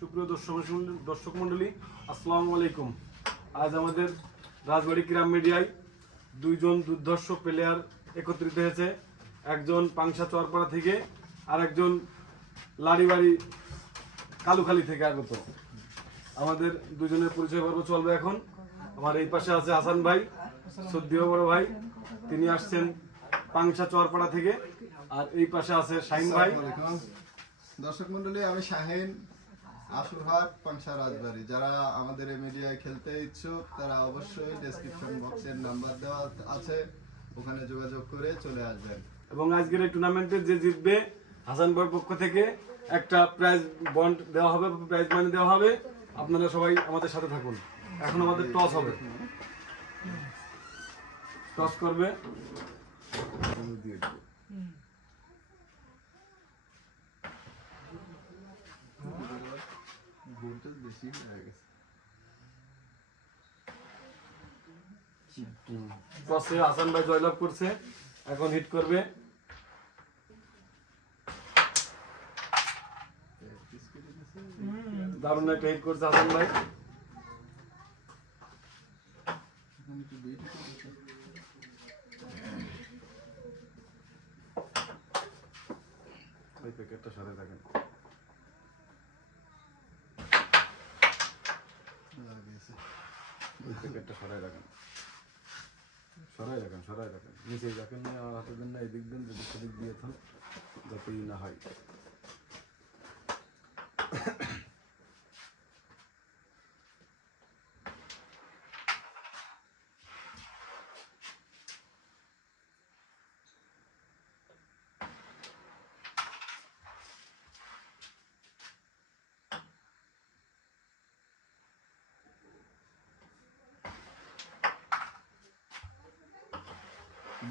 সুপ্রিয় দর্শক মণ্ডলী, আসসালামু আলাইকুম। আজ আমাদের রাজবাড়ী ক্রাম মিডিয়ায় দুইজন দুর্ধর্ষ প্লেয়ার একত্রিত হয়েছে। একজন পাংশা চরপাড়া থেকে আর একজন লাড়িবাড়ি কালুখালী থেকে আগত। আমাদের দুজনের পরিচয় পর্ব চলবে এখন। আমার এই পাশে আছে হাসান ভাই, সদ্যীয় বড় ভাই, তিনি আসছেন পাংশা চরপাড়া থেকে। আর এই পাশে আছে শাহিন ভাই। দর্শক মন্ডলী, আমি শাহিন, আশুরহাট, পাংশা রাজবাড়ী। যারা আমাদের এই মিডিয়ায় খেলতে ইচ্ছুক তারা অবশ্যই ডেসক্রিপশন বক্সের নাম্বার দেওয়া আছে, ওখানে যোগাযোগ করে চলে আসবেন। এবং আজকের এই টুর্নামেন্টে যে জিতবে হাসান ভাইয়ের পক্ষ থেকে একটা প্রাইজ বন্ড দেওয়া হবে, প্রাইজ মানি দেওয়া হবে। আপনারা সবাই আমাদের সাথে থাকুন। এখন আমাদের টস হবে, টস করবে টসে হাসান ভাই জয়লাভ করছে। এখন হিট করবে। দারুণ একটা হিট করছে হাসান ভাই। ওই প্যাকেটটা সরে থাকেন, ওই প্যাকেটটা সরাই রাখেন, সরাই রাখেন, সরাই রাখেন। নিচে রাখেন না, আমার হাতে দেন না, এদিক দেন, যেদিক সেদিক দিয়ে থাক, যাতে না হয়।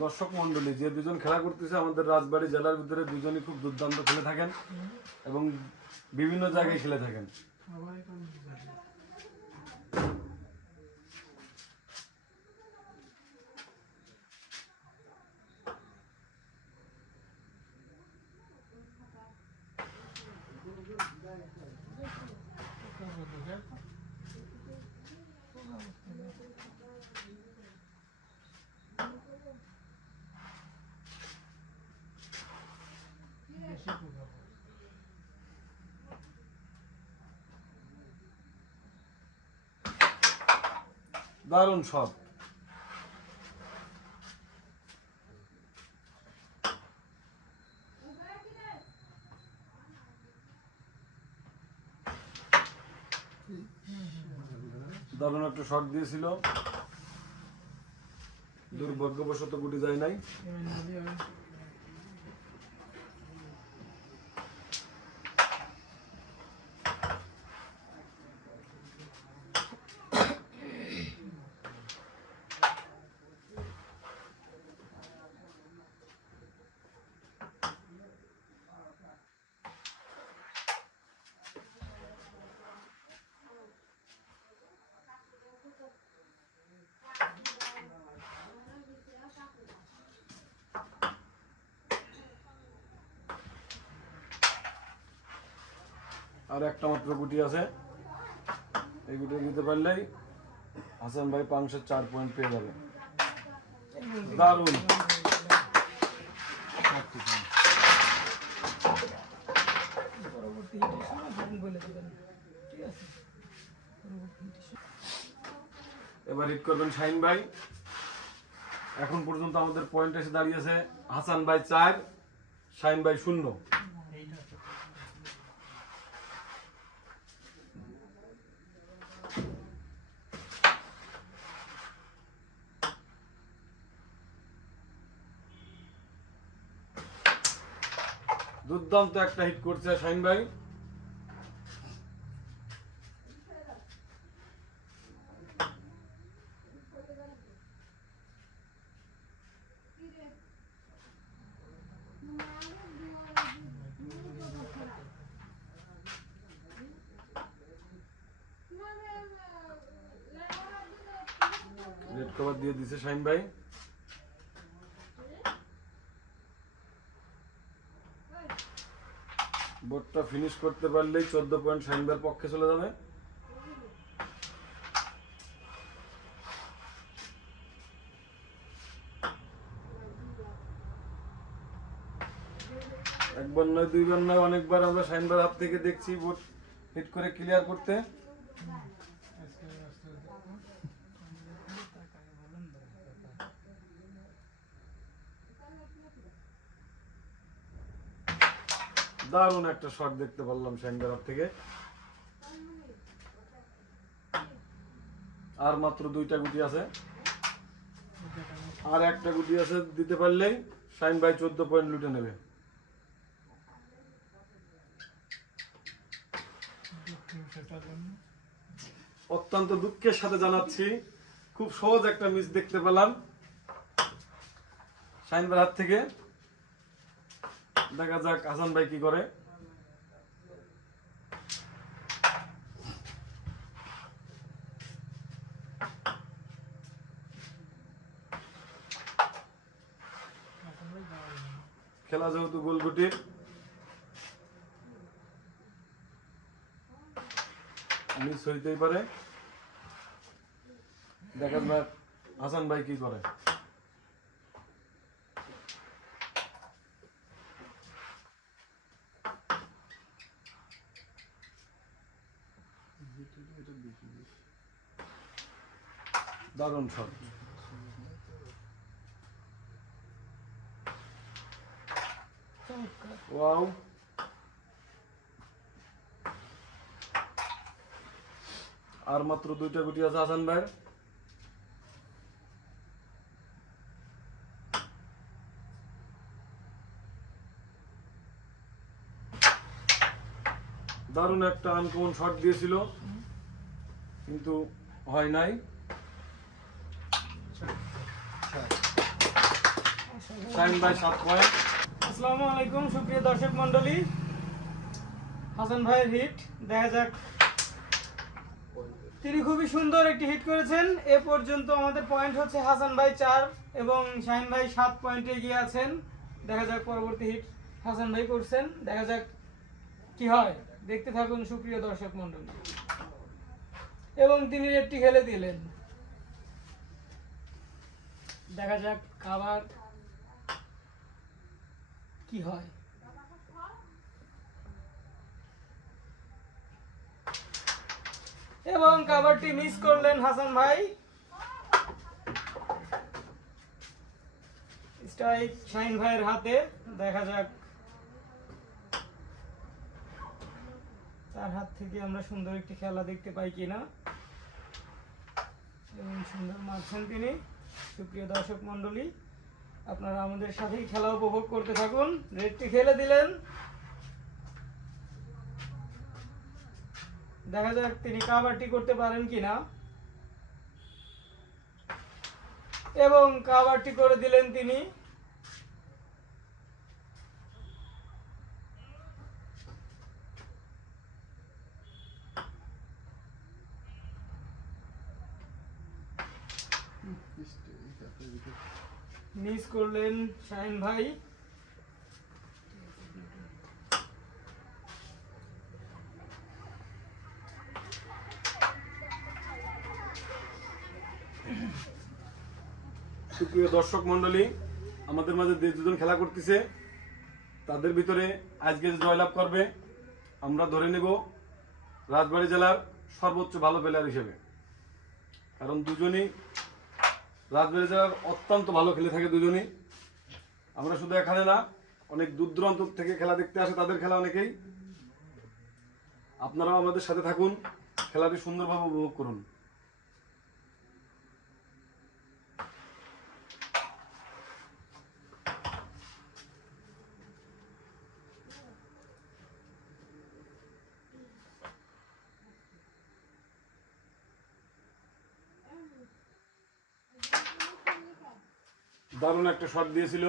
দর্শক মন্ডলী, যে দুজন খেলা করতেছে আমাদের রাজবাড়ী জেলার ভিতরে, দুজনই খুব দুর্দান্ত খেলে থাকেন এবং বিভিন্ন জায়গায় খেলে থাকেন। দারুণ শট। দারুণ একটা শট দিয়েছিল, দুর্ভাগ্যবশত গুটি যায় নাই। আর একটা মাত্র গুটি আছে, এই গুটি দিতে পারলেই হাসান ভাই পাংশার 4 পয়েন্ট পেয়ে যাবে। দারুণ। এবার হিট করবেন শাহিন ভাই। এখন পর্যন্ত আমাদের পয়েন্ট এসে দাঁড়িয়েছে হাসান ভাই 4, শাহিন ভাই 0। দুর্দান্ত একটা হিট করছে শাহিন ভাই। রেড কভার দিয়ে দিছে শাহিন ভাই। বড় শটটা ফিনিশ করতে পারলেই 14 পয়েন্ট শাহিন ভাইয়ের পক্ষে চলে যাবে। একবার নয়, দুইবার নয়, অনেকবার আমরা শাহিন ভাইয়ের হাত থেকে দেখছি বোট হিট করে ক্লিয়ার করতে। দারুণ একটা শট দেখতে পারলাম শাহিন ভাইয়ের হাত থেকে। আর মাত্র 2টা গুটি আছে, আর একটা গুটি আছে, দিতে পারলেই শাহিন ভাই 14 পয়েন্ট লুটে নেবে। অত্যন্ত দুঃখের সাথে জানাচ্ছি, খুব সহজ একটা মিস দেখতে পেলাম শাহিন ভাইয়ের হাত থেকে। দেখা যাক হাসান ভাই কি করে। খেলা যেহেতু গোলগুটির, মিস হইতেই পারে। দেখা যাক হাসান ভাই কি করে। দারুণ শট। ওয়াও, আর মাত্র 2টা গুটি আছে হাসান ভাইয়ের। দারুণ একটা আনকমন শট দিয়েছিল, কিন্তু হয় নাই। শাহিন ভাই 7 পয়েন্ট। আসসালামু আলাইকুম সুপ্রিয় দর্শক মন্ডলী, হাসান ভাইয়ের হিট দেখা যাক। তিনি খুবই সুন্দর একটি হিট করেছেন। এ পর্যন্ত আমাদের পয়েন্ট হচ্ছে হাসান ভাই 4 এবং শাহিন ভাই 7 পয়েন্টে এগিয়ে আছেন। দেখা যাক পরবর্তী হিট হাসান ভাই করছেন, দেখা যাক কি হয়। দেখতে থাকুন সুপ্রিয় দর্শক মন্ডলী। এবং তিনি রেডটি খেলে দিলেন, দেখা যাক আবার কি হয়। এবং কাভারটি মিস করলেন হাসান ভাই। স্ট্রাইক শাহিন ভাইয়ের হাতে, দেখা যাক তার হাত থেকে আমরা সুন্দর একটি খেলা দেখতে পাই কিনা। এবং সুন্দর মারছেন তিনি। সুপ্রিয় দর্শক মন্ডলী, আপনারা আমাদের সাথেই খেলা উপভোগ করতে থাকুন। রেডটি খেলে দিলেন, দেখা যাক তিনি কাভারটি করতে পারেন কিনা। এবং কাভারটি করে দিলেন তিনি। মিস করলেন শাহিন ভাই। সুপ্রিয় দর্শক মন্ডলী, আমাদের মাঝে যে দুজন খেলা করতেছে তাদের ভিতরে আজকে যে জয়লাভ করবে আমরা ধরে নেব রাজবাড়ী জেলার সর্বোচ্চ ভালো প্লেয়ার হিসেবে। কারণ দুজনই রাজবাড়ী জেলার অত্যন্ত ভালো খেলে থাকে দুজনই। আমরা শুধু এখানে না, অনেক দূর দূরান্ত থেকে খেলা দেখতে আসে, তাদের খেলা অনেকেই। আপনারাও আমাদের সাথে থাকুন, খেলাটি সুন্দরভাবে উপভোগ করুন। দারুণ একটা শট দিয়েছিল।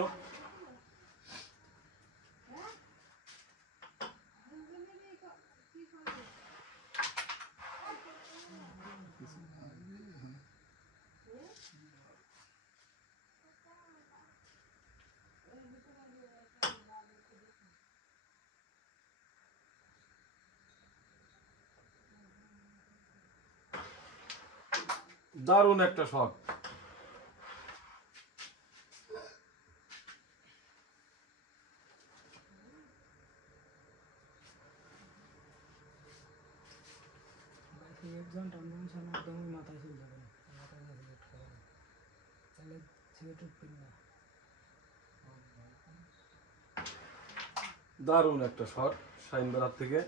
দারুণ একটা শট। একজন টানবেন সামনে একদমই মাথায় চলে যাবে না, মাথায় না সিলেক্ট করে তাহলে সিলেক্ট উঠবেন না। দারুণ একটা শট শাহিন ভাইয়ের হাত থেকে।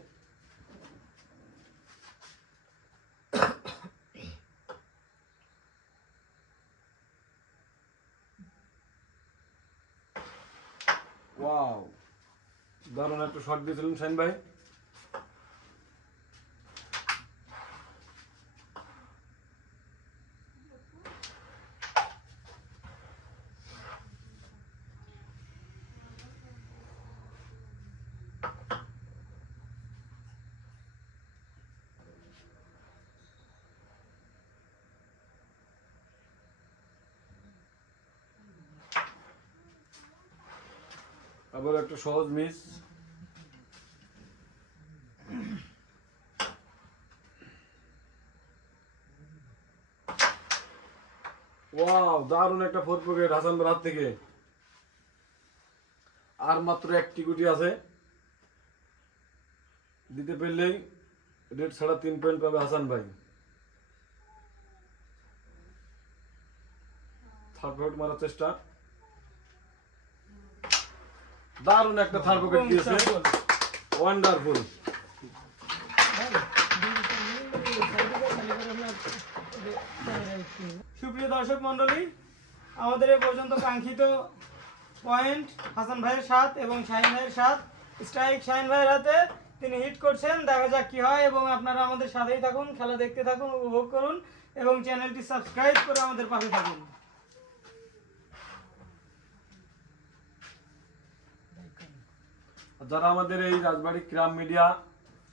ওয়াও, দারুণ একটা শট দিয়েছিলেন শাহিন ভাই। আবার একটা সহজ মিস। ওয়াও, দারুণ একটা ফোর পকেট হাসান ভাইয়ের হাত থেকে। আর মাত্র একটি গুটি আছে, দিতে পারলেই রেড ছাড়া 3 পয়েন্ট পাবে হাসান ভাই। থার্ড পকেট মারার চেষ্টা, দারুণ একটা থার্ড পকেট দিয়েছে, ওয়ান্ডারফুল। সুপ্রিয় দর্শক মন্ডলী, আমাদের এ পর্যন্ত কাঙ্ক্ষিত পয়েন্ট হাসান ভাইয়ের 7 এবং শাহিন ভাইয়ের 7। স্ট্রাইক শাহিন ভাইয়ের হাতে, তিনি হিট করছেন। দেখা যাক কি হয়, এবং আপনারা আমাদের সাথেই থাকুন, খেলা দেখতে থাকুন, উপভোগ করুন এবং চ্যানেলটি সাবস্ক্রাইব করে আমাদের পাশে থাকুন। যারা আমাদের এই রাজবাড়ী ক্রাম মিডিয়া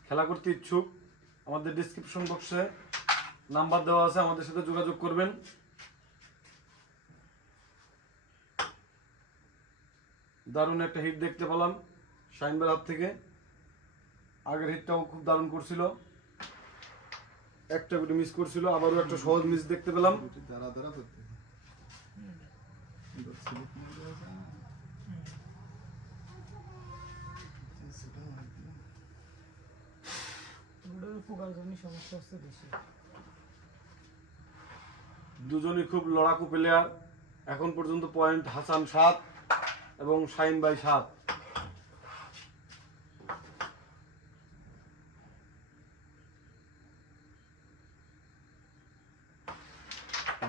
খেলা করতে ইচ্ছুক, আমাদের ডিসক্রিপশন বক্সে নাম্বার দেওয়া আছে, আমাদের সাথে যোগাযোগ করবেন। দারুণ একটা হিট দেখতে পেলাম শাহিন ভাইয়ের হাত থেকে। আগের হিটটাও খুব দারুণ করছিল, একটা গুটি মিস করছিল, আবারও একটা সহজ মিস দেখতে পেলাম। দাঁড়া দাঁড়া করতে সমস্যা হচ্ছে বেশি। দুজনই খুব লড়াকু প্লেয়ার। এখন পর্যন্ত পয়েন্ট হাসান 7 এবং শাহিন ভাই 7।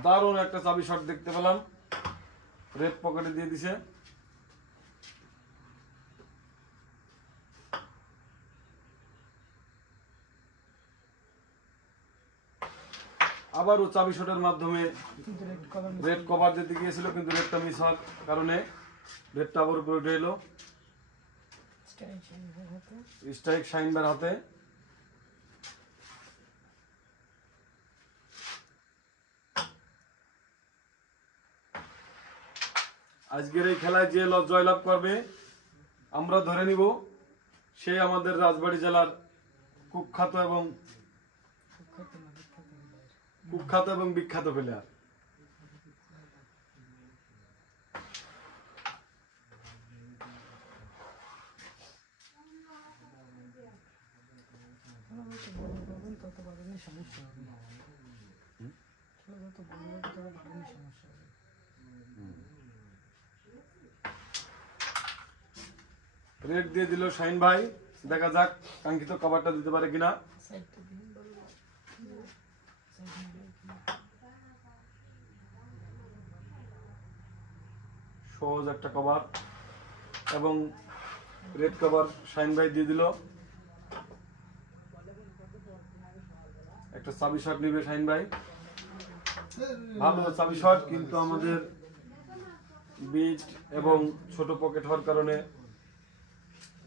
দারুণ একটা চাবি শট দেখতে পেলাম, রেড পকেটে দিয়ে দিছে। আবারও চাবি শটের মাধ্যমে রেড কভার দিতে গিয়েছিল, কিন্তু রেডটা মিস হওয়ার কারণে রেডটা আবার উপরে উঠে এলো। স্ট্রাইক শাহিন ভাইয়ের হাতে। আজকের এই খেলায় যে জয়লাভ করবে, আমরা ধরে নিব সে আমাদের রাজবাড়ী জেলার কুখ্যাত এবং বিখ্যাত প্লেয়ার। সমস্যা হবে, যত বড় হবে তত বাড়ানোর সমস্যা হবে। রেড দিয়ে দিল শাহিন ভাই, দেখা যাক কাঙ্ক্ষিত কভারটা দিতে পারে কিনা। সহজ একটা কভার এবং রেড কভার শাহিন ভাই দিয়ে দিল। একটা চাবি শট নিবে শাহিন ভাই, ভালো চাবি শট, কিন্তু আমাদের বিট এবং ছোট পকেট হওয়ার কারণে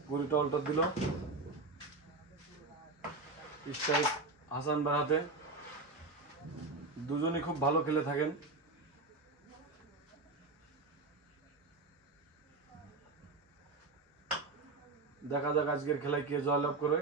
গুলিটা অল্টার দিল। স্ট্রাইক হাসান ভাইয়ের হাতে। দুজনই খুব ভালো খেলে থাকেন। দেখা যাক আজকের খেলায় কে জয়লাভ করে।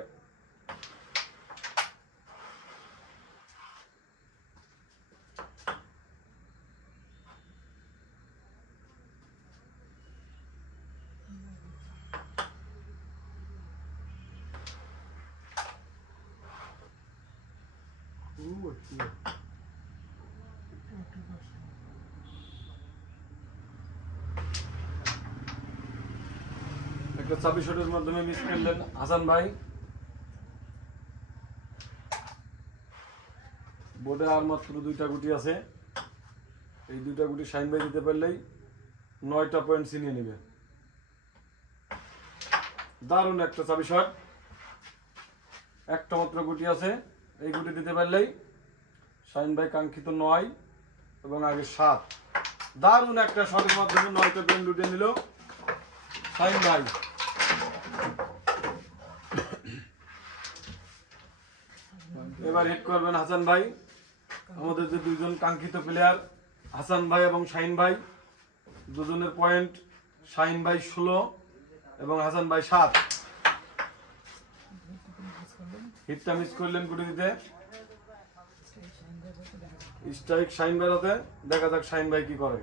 একটা 26 শটের মাধ্যমে মিস করলেন হাসান ভাই। বোর্ডে আর মাত্র 2টা গুটি আছে, এই 2টা গুটি শাহিন ভাই দিতে পারলেই 9টা পয়েন্ট ছিনিয়ে নেবে। দারুণ একটা 26 শট, একটা মাত্র গুটি আছে, এই গুটি দিতে পারলেই শাহিন ভাই কাঙ্ক্ষিত 9 এবং আগে 7। দারুণ একটা শটের মাধ্যমে 9টা পয়েন্ট লুটে নিল শাহিন ভাই। এবার হিট করবেন হাসান ভাই। আমাদের যে দুইজন কাঙ্ক্ষিত প্লেয়ার হাসান ভাই এবং শাহিন ভাই, দুজনের পয়েন্ট শাহিন ভাই 16 এবং হাসান ভাই 7। হিটটা মিস করলেন গুটি দিতে। স্ট্রাইক শাহিন ভাইয়ের হাতে, দেখা যাক শাহিন ভাই কি করে।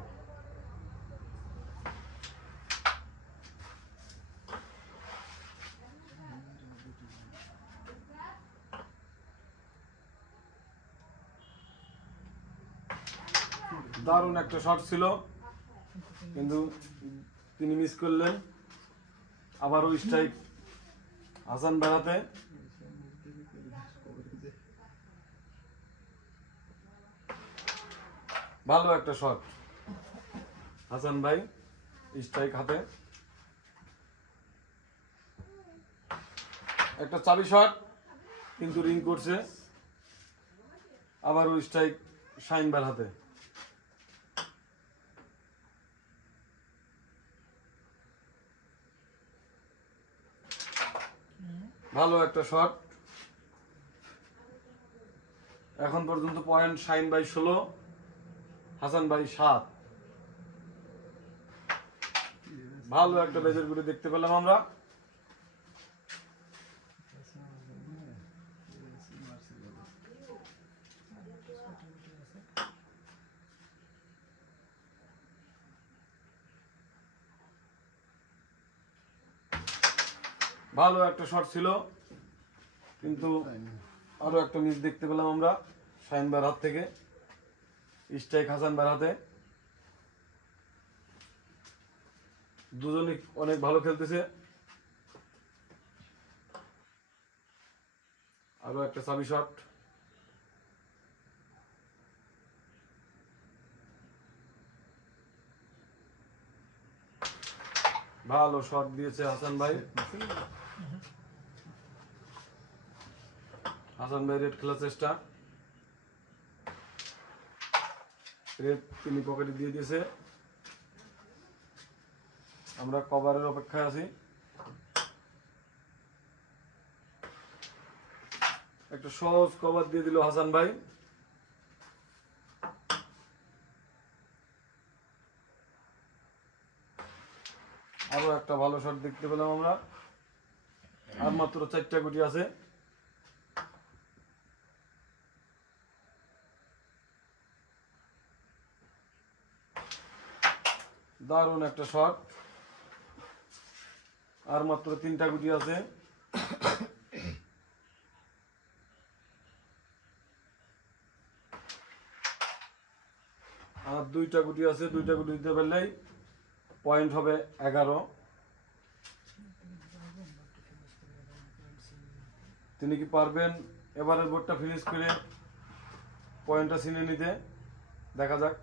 দারুণ একটা শট ছিল, কিন্তু তিনি মিস করলেন। আবারও স্ট্রাইক হাসান বেড়াতে। ভালো একটা শট হাসান ভাই, স্ট্রাইক হাতে। একটা 24 শট, কিন্তু রিং করছে। আবারও স্ট্রাইক শাহিন ভাইয়ের হাতে। ভালো একটা শট। এখন পর্যন্ত পয়েন্ট শাহিন ভাই 16, হাসান ভাই 7। ভালো একটা লেজের গুলি দেখতে পেলাম আমরা। ভালো একটা শট ছিল, কিন্তু আরো একটা মিস দেখতে পেলাম আমরা শাহিন ভাইয়ের হাত থেকে। স্ট্রাইক হাসান ভাইয়ের হাতে। দুজনই অনেক ভালো খেলতেছে। আরো একটা 26 শট। ভালো শট দিয়েছে হাসান ভাই। হাসান ভাই রেড খেলার চেষ্টা, রেড তিনি পকেটে দিয়ে দিয়েছে। আমরা কভারের অপেক্ষায় আছি। একটা সহজ কভার দিয়ে দিল হাসান ভাই। আরো একটা ভালো শট দেখতে পেলাম আমরা। আর মাত্র 4টা গুটি আছে। দারুণ একটা শট। আর মাত্র 3টা গুটি আছে। আর 2টা গুটি আছে, 2টা গুটি দিতে পারলেই পয়েন্ট হবে 11। তিনি কি পারবেন এবারের বোর্ডটা ফিনিশ করে পয়েন্টটা ছিনিয়ে নিতে? দেখা যাক।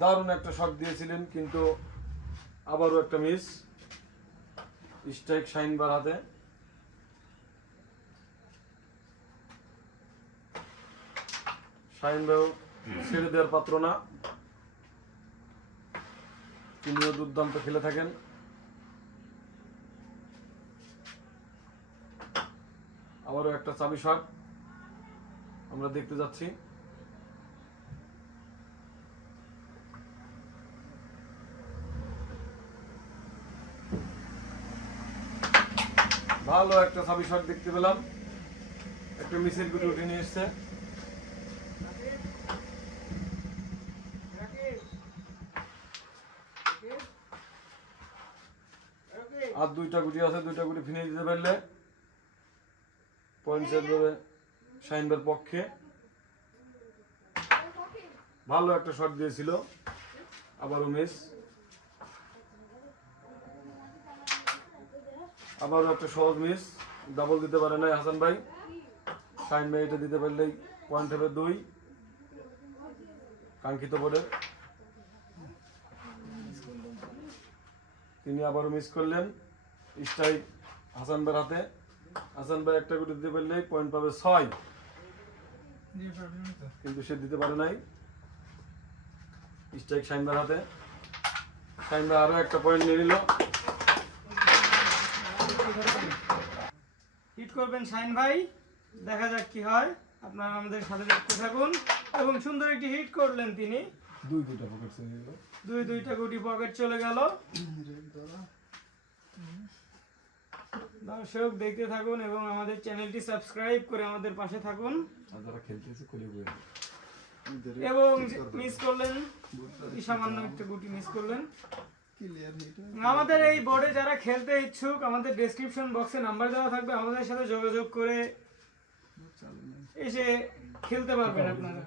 দারুণ একটা শট দিয়েছিলেন, কিন্তু আবারও একটা মিস। স্ট্রাইক শাহিন ভাইয়ের হাতে। শাহিন ভাইও ছেড়ে দেওয়ার পাত্র না, তিনিও দুর্দান্ত খেলে থাকেন। আবারও একটা 24 শট আমরা দেখতে যাচ্ছি। ভালো একটা 26 শট দেখতে পেলাম। একটা মিসের গুটি উঠে নিয়ে এসছে। আর 2টা গুটি আছে, 2টা গুটি ফিনিশ দিতে পারলে পয়েন্ট যাবে শাহিন ভাইয়ের পক্ষে। ভালো একটা শট দিয়েছিল, আবারও মিস। আবারও একটা সহজ মিস, ডাবল দিতে পারে নাই হাসান ভাই। শাহিন ভাই এটা দিতে পারলেই পয়েন্ট হবে 2 কাঙ্ক্ষিত বোর্ডে। তিনি আবারও মিস করলেন। স্ট্রাইক হাসান ভাইয়ের হাতে। হাসান ভাই একটা গুটি দিতে পারলেই পয়েন্ট পাবে 6, কিন্তু সে দিতে পারে নাই। স্ট্রাইক শাহিন ভাইয়ের হাতে। শাহিন ভাই আরো একটা পয়েন্ট নিয়ে নিল। হিট করবেন শাহিন ভাই, দেখা যাক কি হয়। আপনারা আমাদের সাথে দেখতে থাকুন। এবং সুন্দর একটি হিট করলেন তিনি। দুইটা গুটি পকেট চলে গেল। দর্শক দেখতে থাকুন এবং আমাদের চ্যানেলটি সাবস্ক্রাইব করে আমাদের পাশে থাকুন। এবং মিস করলেন, সামান্য একটা গুটি মিস করলেন। আমাদের এই বোর্ডে যারা খেলতে ইচ্ছুক, আমাদের ডেসক্রিপশন বক্সে নাম্বার দেওয়া থাকবে, আমাদের সাথে যোগাযোগ করে এসে খেলতে পারবেন আপনারা।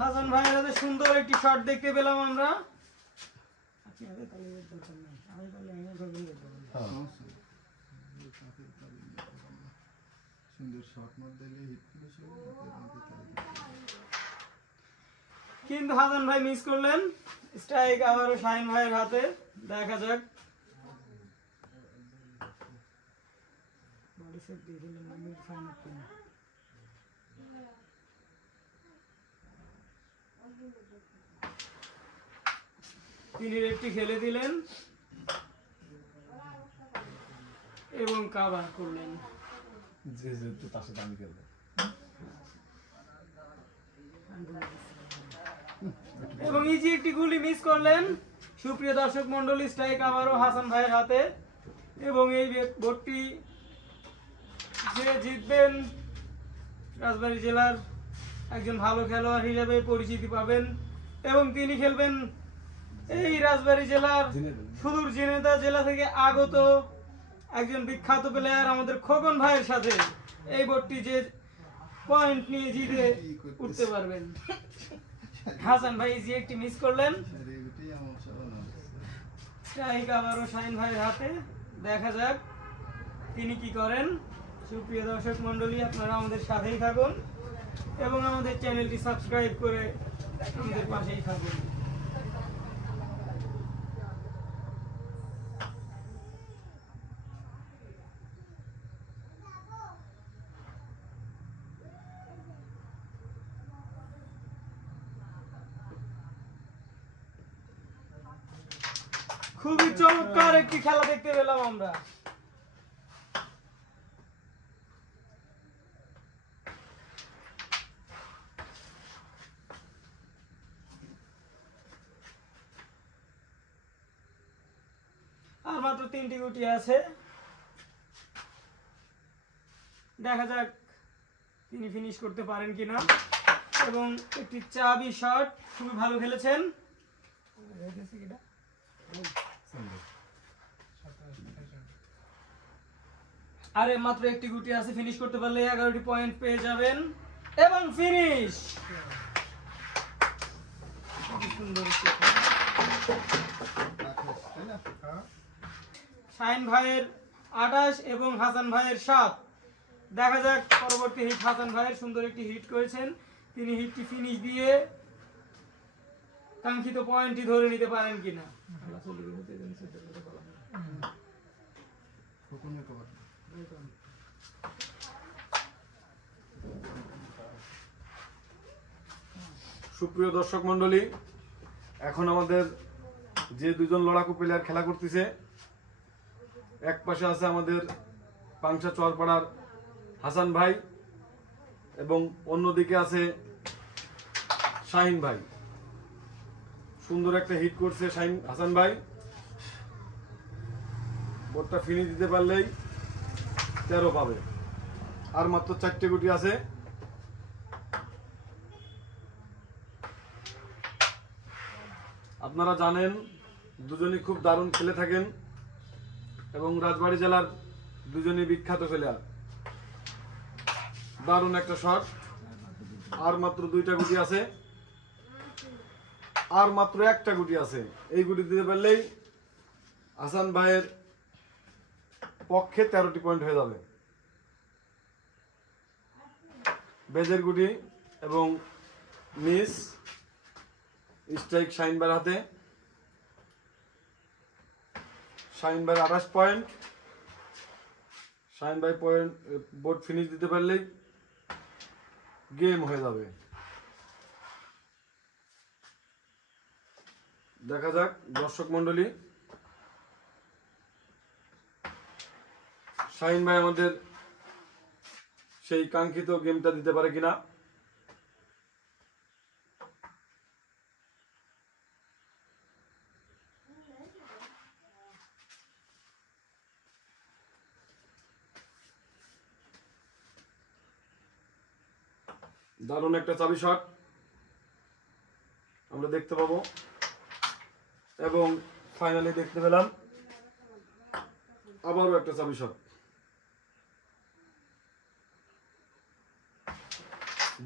হাসান ভাইয়ের হাতে সুন্দর একটি শট দেখতে পেলাম আমরা। কিন্তু হাসান ভাই মিস করলেন। স্ট্রাইক আবারও শাহিন ভাইয়ের হাতে, দেখা যাক। তিনি একটি খেলে দিলেন এবং কাভার করলেন। এবং ইজি একটি গুলি মিস করলেন। সুপ্রিয় দর্শক মন্ডলী, স্ট্রাইক আবারও হাসান ভাইয়ের হাতে। এবং এই বোর্ডটি যে জিতবেন রাজবাড়ী জেলার একজন ভালো খেলোয়াড় হিসেবে পরিচিতি পাবেন। এবং তিনি খেলবেন এই রাজবাড়ী জেলার সুদূর ঝিনাইদহ জেলা থেকে আগত একজন বিখ্যাত প্লেয়ার আমাদের খোকন ভাইয়ের সাথে। এই বোর্ডটি যে পয়েন্ট নিয়ে জিতে উঠতে পারবেন। হাসান ভাই ইজি একটি মিস করলেন। স্ট্রাইক আবারও শাহিন ভাইয়ের হাতে, দেখা যাক তিনি কি করেন। সুপ্রিয় দর্শক মন্ডলী, আপনারা আমাদের সাথেই থাকুন এবং আমাদের চ্যানেলটি সাবস্ক্রাইব করে আমাদের পাশেই থাকুন। খুবই চমৎকার একটি খেলা দেখতে পেলাম আমরা। আর মাত্র 3টি গুটি আছে, দেখা যাক তিনি ফিনিশ করতে পারেন কিনা। এবং একটি চাবি শট, খুবই ভালো খেলেছেন। আরে মাত্র একটি গুটি আছে, ফিনিশ করতে পারলে 11টি পয়েন্ট পেয়ে যাবেন। এবং ফিনিশ। সুন্দর শাহিন ভাইয়ের 28 এবং হাসান ভাইয়ের 7। দেখা যাক পরবর্তী হিট। হাসান ভাইয়ের সুন্দর একটি হিট করেছেন, তিনি হিটটি ফিনিশ দিয়ে কাঙ্ক্ষিত পয়েন্টটি ধরে নিতে পারেন কিনা। সুপ্রিয় দর্শক মন্ডলী, এখন আমাদের যে দুজন লড়াকু প্লেয়ার খেলা করতেছে, এক পাশে আছে আমাদের পাংশা চরপাড়ার হাসান ভাই এবং অন্যদিকে আছে শাহিন ভাই। সুন্দর একটা হিট করছে হাসান ভাই। বোর্ডটা ফিনিশ দিতে পারলেই 13 পাবে। আর মাত্র 4টে গুটি আছে। আপনারা জানেন দুজনই খুব দারুণ খেলে থাকেন। এবং রাজবাড়ী জেলার দুজনই বিখ্যাত প্লেয়ার। দারুণ একটা শট। আর মাত্র 2টা গুটি আছে, আর মাত্র 1টা গুটি আছে। এই গুটি দিতে পারলেই হাসান ভাইয়ের পক্ষে 13টি পয়েন্ট হয়ে যাবে। বেজের গুটি এবং মিস, স্ট্রাইক শাহিন ভাইয়ের হাতে। শাহিন ভাই 28 পয়েন্ট। শাহিন ভাই পয়েন্ট বোর্ড ফিনিশ দিতে পারলেই গেম হয়ে যাবে। দেখা যাক দর্শক মন্ডলী, শাহিন ভাই আমাদের সেই কাঙ্ক্ষিত গেমটা দিতে পারে কিনা। দারুণ একটা চাবি শট আমরা দেখতে পাবো এবং ফাইনালি দেখতে পেলাম আবারও একটা চাবি শট।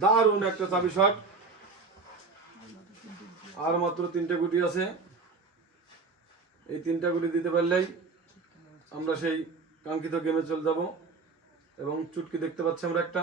দারুণ একটা চাবি শট। আর মাত্র 3টে গুটি আছে। এই 3টা গুটি দিতে পারলেই আমরা সেই কাঙ্ক্ষিত গেমে চলে যাব। এবং চুটকি দেখতে পাচ্ছি আমরা একটা।